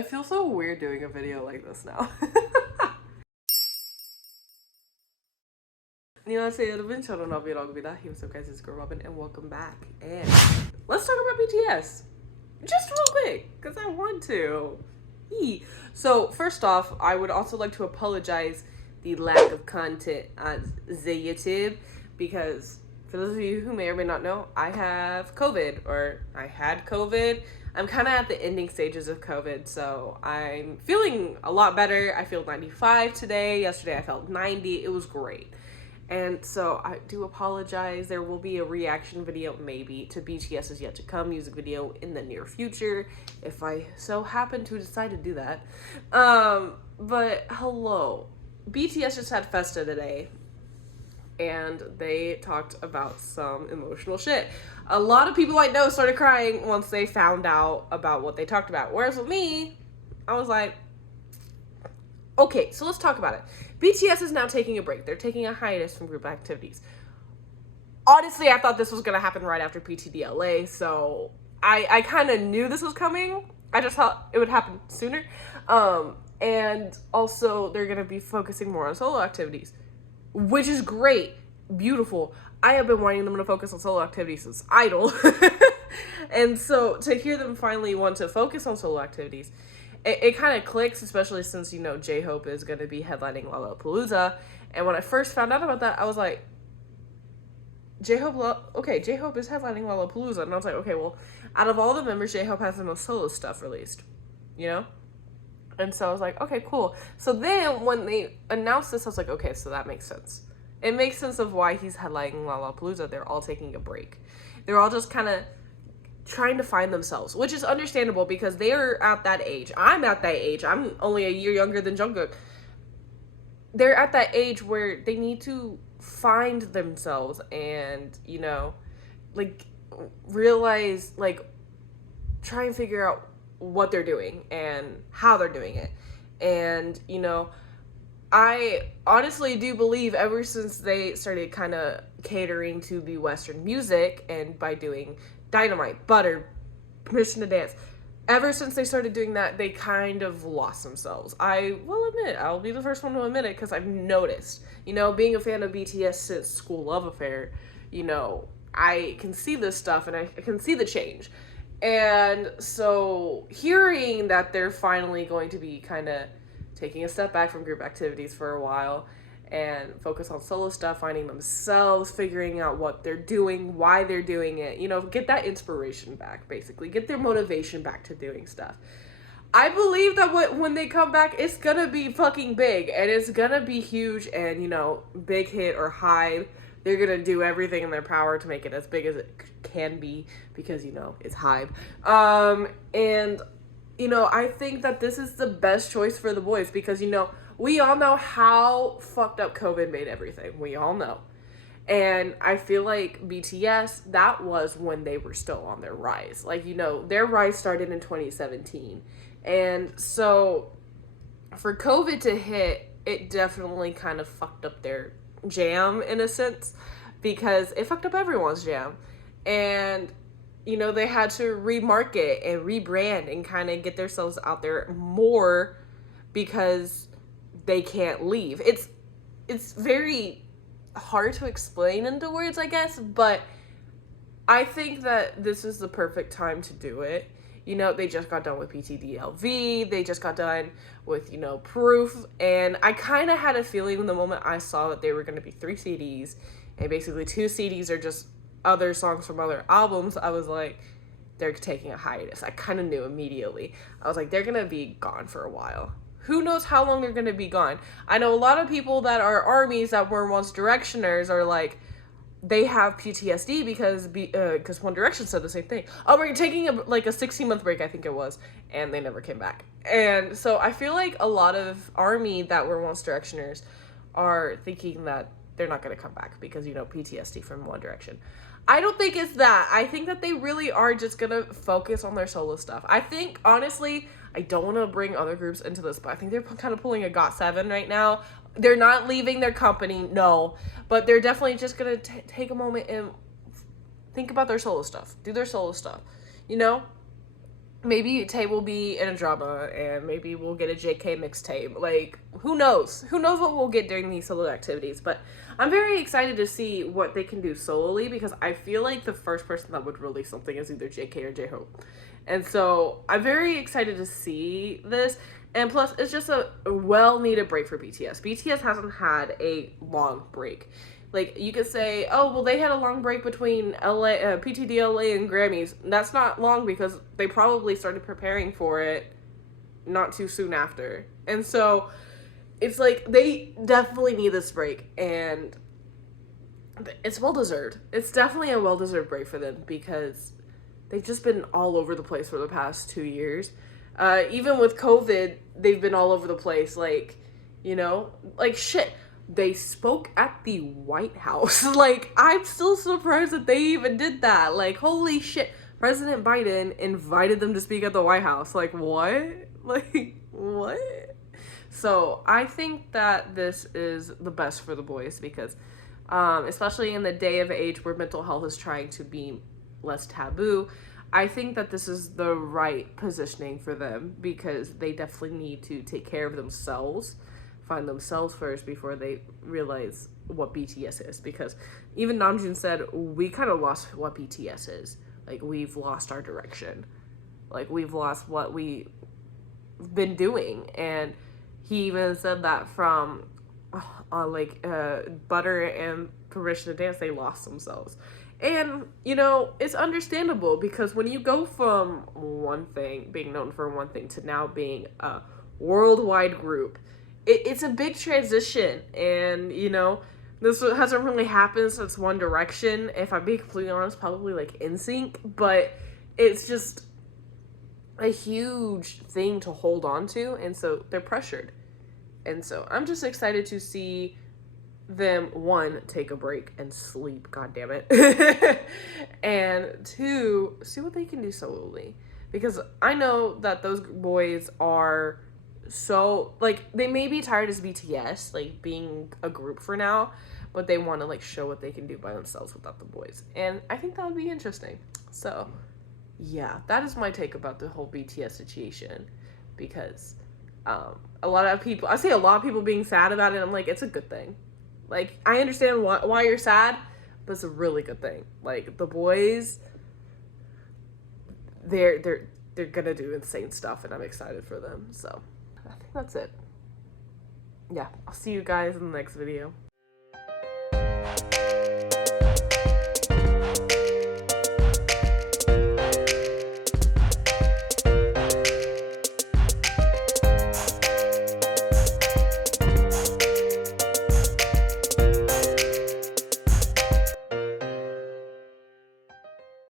I feel so weird doing a video like this now. 안녕하세요 여러분, 저는 러비입니다. What's up guys, it's girl Robyn and welcome back. And let's talk about BTS. Just real quick, because I want to. So first off, I would also like to apologize the lack of content on the YouTube, because for those of you who may or may not know, I have COVID, or I had COVID. I'm kind of at the ending stages of COVID, so I'm feeling a lot better. I feel 95 today. Yesterday I felt 90. It was great. And so I do apologize. There will be a reaction video maybe to BTS's Yet to Come music video in the near future, if I so happen to decide to do that. But hello. BTS just had Festa today, and they talked about some emotional shit. A lot of people I know started crying once they found out about what they talked about. Whereas with me, I was like, okay, so let's talk about it. BTS is now taking a break. They're taking a hiatus from group activities. Honestly, I thought this was going to happen right after PTDLA, so I kind of knew this was coming. I just thought it would happen sooner. And also, they're going to be focusing more on solo activities, which is great. Beautiful. I have been wanting them to focus on solo activities since Idol. And so to hear them finally want to focus on solo activities, it kind of clicks, especially since, you know, J-Hope is going to be headlining Lollapalooza. And when I first found out about that, I was like, J-Hope is headlining Lollapalooza. And I was like, okay, well, out of all the members, J-Hope has the most solo stuff released, you know? And so I was like, okay, cool. So then when they announced this, I was like, okay, so that makes sense. It makes sense of why he's headlining Lollapalooza. They're all taking a break. They're all just kind of trying to find themselves, which is understandable because they're at that age. I'm at that age. I'm only a year younger than Jungkook. They're at that age where they need to find themselves and, you know, like, realize, like, try and figure out what they're doing and how they're doing it. And, you know, I honestly do believe ever since they started kind of catering to the Western music, and by doing Dynamite, Butter, Permission to Dance, ever since they started doing that, they kind of lost themselves. I will admit, I'll be the first one to admit it, because I've noticed, you know, being a fan of BTS since School Love Affair, you know, I can see this stuff and I can see the change. And so hearing that they're finally going to be kind of taking a step back from group activities for a while and focus on solo stuff, finding themselves, figuring out what they're doing, why they're doing it, you know, get that inspiration back, basically. Get their motivation back to doing stuff. I believe that when they come back, it's gonna be fucking big, and it's gonna be huge, and, you know, big hit or hype. They're gonna do everything in their power to make it as big as it can be, because, you know, it's hype. And, you know, I think that this is the best choice for the boys, because, you know, we all know how fucked up COVID made everything. We all know. And I feel like BTS, that was when they were still on their rise. Like, you know, their rise started in 2017. And so for COVID to hit, it definitely kind of fucked up their jam in a sense, because it fucked up everyone's jam. And, you know, they had to remarket and rebrand and kind of get themselves out there more, because they can't leave. It's very hard to explain into words, I guess, but I think that this is the perfect time to do it. You know, they just got done with PTDLV, they just got done with, you know, Proof, and I kind of had a feeling the moment I saw that they were going to be 3 CDs, and basically 2 CDs are just other songs from other albums, I was like, they're taking a hiatus. I kind of knew immediately. I was like, they're going to be gone for a while. Who knows how long they're going to be gone? I know a lot of people that are armies that were once Directioners are like, they have PTSD because One Direction said the same thing. Oh, we're taking a 16-month break, I think it was, and they never came back. And so I feel like a lot of army that were once Directioners are thinking that they're not going to come back because, you know, PTSD from One Direction. I don't think it's that. I think that they really are just going to focus on their solo stuff. I think, honestly, I don't want to bring other groups into this, but I think they're kind of pulling a GOT7 right now. They're not leaving their company, no, but they're definitely just going to take a moment and think about their solo stuff. Do their solo stuff, you know? maybe Tay will be in a drama, and maybe we'll get a JK mixtape. Like, who knows? Who knows what we'll get during these solo activities? But I'm very excited to see what they can do solely, because I feel like the first person that would release something is either JK or J-Hope. And so I'm very excited to see this. And plus, it's just a well-needed break for BTS. BTS hasn't had a long break. Like, you could say, oh, well, they had a long break between PTDLA and Grammys. That's not long, because they probably started preparing for it not too soon after. And so, it's like, they definitely need this break, and it's well-deserved. It's definitely a well-deserved break for them, because they've just been all over the place for the past 2 years. Even with COVID, they've been all over the place. Like, you know, like, shit. They spoke at the White House. Like, I'm still surprised that they even did that. Like, holy shit. President Biden invited them to speak at the White House. Like, what? Like, what? So, I think that this is the best for the boys, because, especially in the day of age where mental health is trying to be less taboo, I think that this is the right positioning for them, because they definitely need to take care of themselves, find themselves first before they realize what BTS is. Because even Namjoon said, we kind of lost what BTS is. Like, we've lost our direction. Like, we've lost what we've been doing. And he even said that from Butter and Permission to Dance, they lost themselves. And, you know, it's understandable, because when you go from one thing, being known for one thing, to now being a worldwide group, it's a big transition. And, you know, this hasn't really happened since One Direction, if I'm being completely honest, probably like NSYNC, but it's just a huge thing to hold on to, and so they're pressured. And so I'm just excited to see them, one, take a break and sleep, god damn it, and two, see what they can do solely. Because I know that those boys are so, like, they may be tired as BTS, like, being a group for now, but they want to, like, show what they can do by themselves without the boys. And I think that would be interesting. So, yeah, that is my take about the whole BTS situation. Because a lot of people, I see a lot of people being sad about it. I'm like, it's a good thing. Like, I understand why you're sad, but it's a really good thing. Like, the boys, they're gonna do insane stuff, and I'm excited for them. So I think that's it. Yeah, I'll see you guys in the next video.